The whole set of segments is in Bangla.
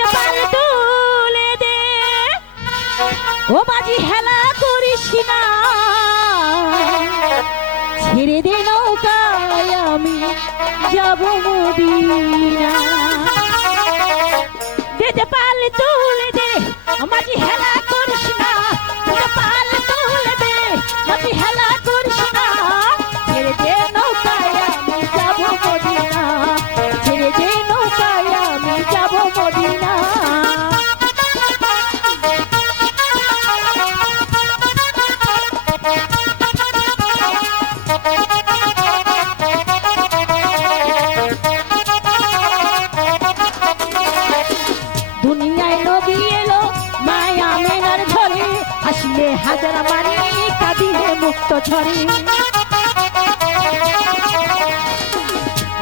পারলে তুলে দে। ও বাজি হেলা করিস না। ছেড়ে দে নৌকায় আমি যাব মদিনা। যেতে পারলে তুলে দে। হাজার মানি কাঁদিলে মুক্ত ঝরে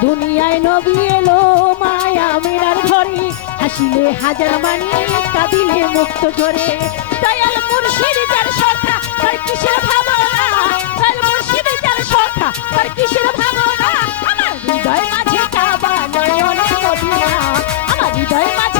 দুনিয়ায় নবী এলো মায়া মেনার ঘরে, হাসিলে হাজার মানি কাঁদিলে মুক্ত ঝরে দয়াল মুর্শিদ যার সখা, তার কিসের ভাবনা? দয়াল মুর্শিদ যার সখা, তার কিসের ভাবনা? আমার হৃদয় মাঝে কাবা নয়নে মদিনা, আমার হৃদয় মাঝে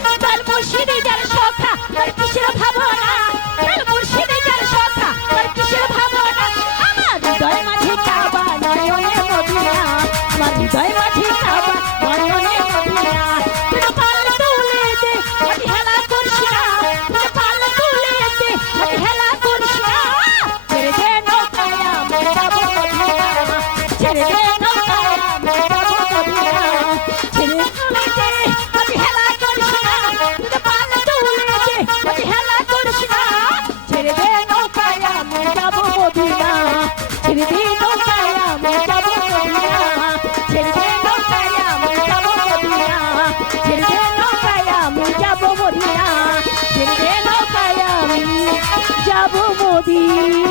মুর্শিদে যার সখা তার কিসের ভাবনা? তার মুর্শিদে যার সখা তার কিসের ভাবনা? আমার হৃদয় মাঝে কাবা নয়নে মদিনা, আমার হৃদয় Bobby.